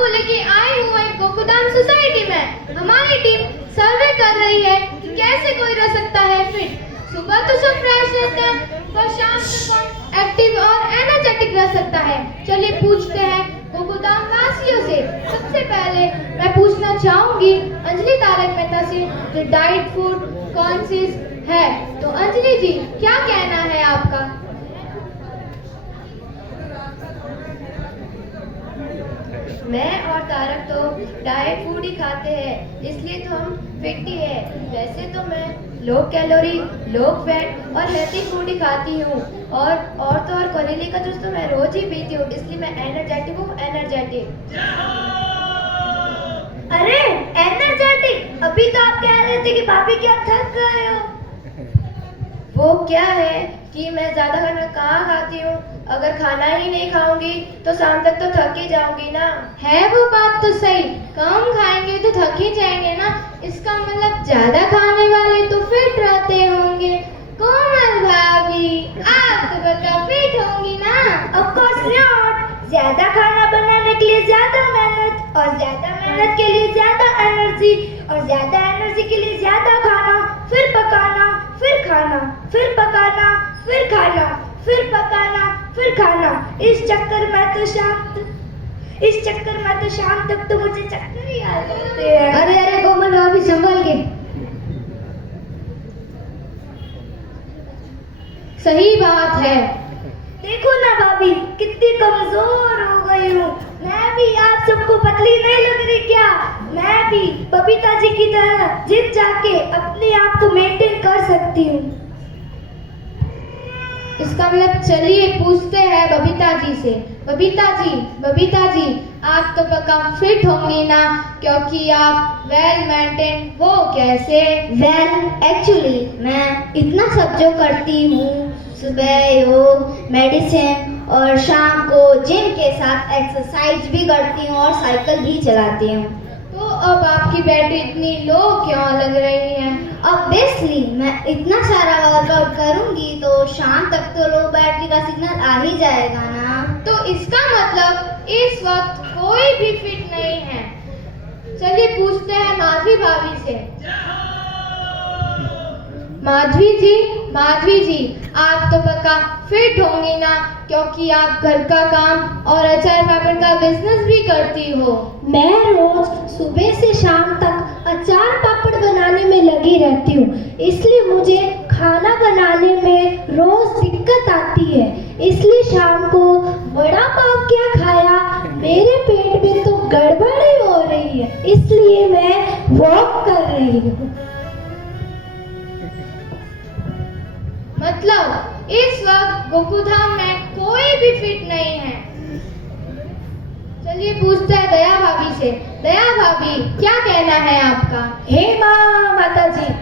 आपको लेके आए हुए गोकुधाम सोसाइटी में। हमारी टीम सर्वे कर रही है कि कैसे कोई रह सकता है फिट। सुबह तो सब फ्रेश रहते हैं, पर शाम को कौन एक्टिव और एनर्जेटिक रह सकता है। चलिए पूछते हैं गोकुधाम वासियों से। सबसे पहले मैं पूछना चाहूंगी अंजलि तारक मेहता से कि डाइट फूड कॉन्शियस है। तो अंजलि जी, क्या कहना है आपका? मैं और तारक तो डाइट फूड ही खाते हैं, इसलिए तो हम फिट ही है। वैसे तो मैं लो कैलोरी, लो फैट और हेल्थी फूड ही खाती हूँ, और तो और करेले का जूस तो मैं रोज ही पीती हूँ, इसलिए मैं एनर्जेटिक हूँ, एनर्जेटिक। अरे एनर्जेटिक, अभी तो आप कह रहे थे कि भाभी क्या थक गए हो। वो क्या है कि मैं ज्यादा खाना कहाँ खाती हूँ, अगर खाना ही नहीं खाऊंगी तो शाम तक तो थक ही जाऊंगी ना। है वो बात तो सही, कम खाएंगे तो थक ही जाएंगे ना। इसका मतलब ज्यादा खाने वाले तो फिट रहते होंगे। कोमल भाभी, आप तो पक्का फिट होंगी ना? Of course not. ज्यादा खाना बनाने के लिए ज्यादा मेहनत, और ज्यादा मेहनत के लिए ज्यादा एनर्जी, और ज्यादा एनर्जी के लिए ज्यादा खाना, फिर पकाना, फिर खाना, फिर पकाना, फिर खाना, फिर पकाना, फिर खाना। इस चक्कर में तो शाम तक तो मुझे चक्कर ही आ जाते हैं। अरे अरे कोमल भाभी, संभल के। सही बात है। देखो ना भाभी, कितनी कमजोर हो गई हूँ। मैं भी आप सबको पतली नहीं लग रही क्या? मैं भी बबीता जी की तरह जिम जाके अपने आप को मेंटेन कर सकती हूँ। इसका मतलब चलिए पूछते हैं बबीता जी से। बबीता जी, आप तो पक्का फिट होंगी ना, क्योंकि आप वेल मेंटेन। वो कैसे? एक्चुअली मैं इतना सब जो करती हूँ, सुबह योग, मेडिसिन, और शाम को जिम के साथ एक्सरसाइज भी करती हूँ और साइकिल भी चलाती हूँ। तो अब आपकी बैटरी इतनी लो क्यों लग रही है? ऑब्वियसली मैं इतना सारा वर्कआउट करूंगी तो शाम तक तो लो बैटरी का सिग्नल आ ही जाएगा ना। तो इसका मतलब इस वक्त कोई भी फिट नहीं है। चलिए पूछते हैं माधवी भाभी से। माधवी जी, आप तो पक्का फिट होंगी ना, क्योंकि आप घर का काम और अचार पापड़ का बिजनेस भी करती हो। मैं रोज सुबह से शाम तक अचार पापड़ बनाने में लगी रहती हूँ, इसलिए मुझे खाना बनाने में रोज दिक्कत आती है। इसलिए शाम को बड़ा पाव क्या खाया, मेरे पेट में तो गड़बड़ी हो रही है, इसलिए मैं वॉक कर रही हूँ। मतलब इस वक्त गोकुधाम में कोई भी फिट नहीं है। चलिए पूछते हैं दया भाभी से। दया भाभी, क्या कहना है आपका? हे माता जी।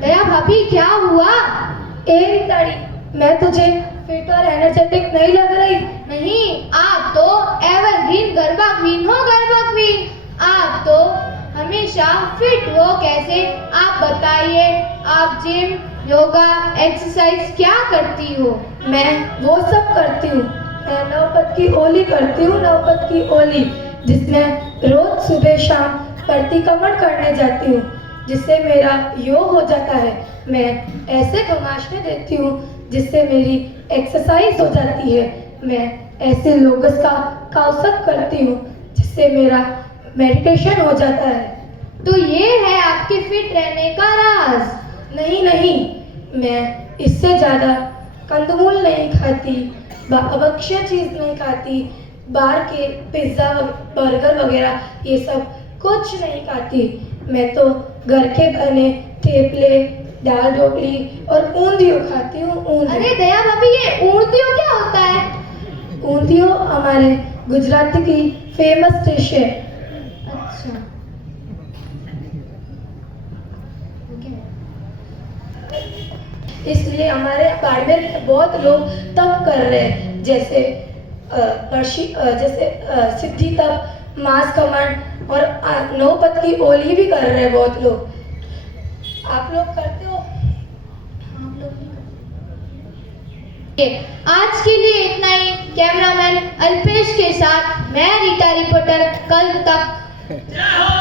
दया भाभी, क्या हुआ? मैं तुझे फिट और एनर्जेटिक नहीं लग रही? नहीं, आप तो एवरग्रीन गरबा क्वीन हो, गरबा क्वीन। आप तो हमेशा फिट हो। कैसे, आप बताइए। आप जिम, योगा, एक्सरसाइज क्या करती हो? मैं वो सब करती हूँ। मैं नवपत की ओली करती हूँ, नवपत की ओली, जिसमें रोज सुबह शाम प्रतिक्रमण करने जाती हूँ, जिससे मेरा योग हो जाता है। मैं ऐसे घमाशने देती हूँ जिससे मेरी एक्सरसाइज हो जाती है। मैं ऐसे लोगस का कौशक करती हूँ जिससे मेरा मेडिटेशन हो जाता है। तो ये है आपके फिट रहने का राज? नहीं, मैं इससे ज़्यादा कंदमूल नहीं खाती, आवश्यक चीज़ नहीं खाती, बाहर के पिज्ज़ा, बर्गर वगैरह ये सब कुछ नहीं खाती। मैं तो घर के बने थेपले, दाल ढोकली और ऊंधियो खाती हूँ। अरे दया भाभी, ये ऊंधियो क्या होता है? ऊंधियो हमारे गुजराती की फेमस डिश है। अच्छा, इसलिए हमारे बाड़मेर में बहुत लोग तप कर रहे हैं, जैसे सिद्धि तप, मास कमंड और नवपत की ओली भी कर रहे हैं बहुत लोग। आप लोग करते हो? आज के लिए इतना ही। कैमरामैन अल्पेश के साथ मैं रीटा रिपोर्टर। कल तक।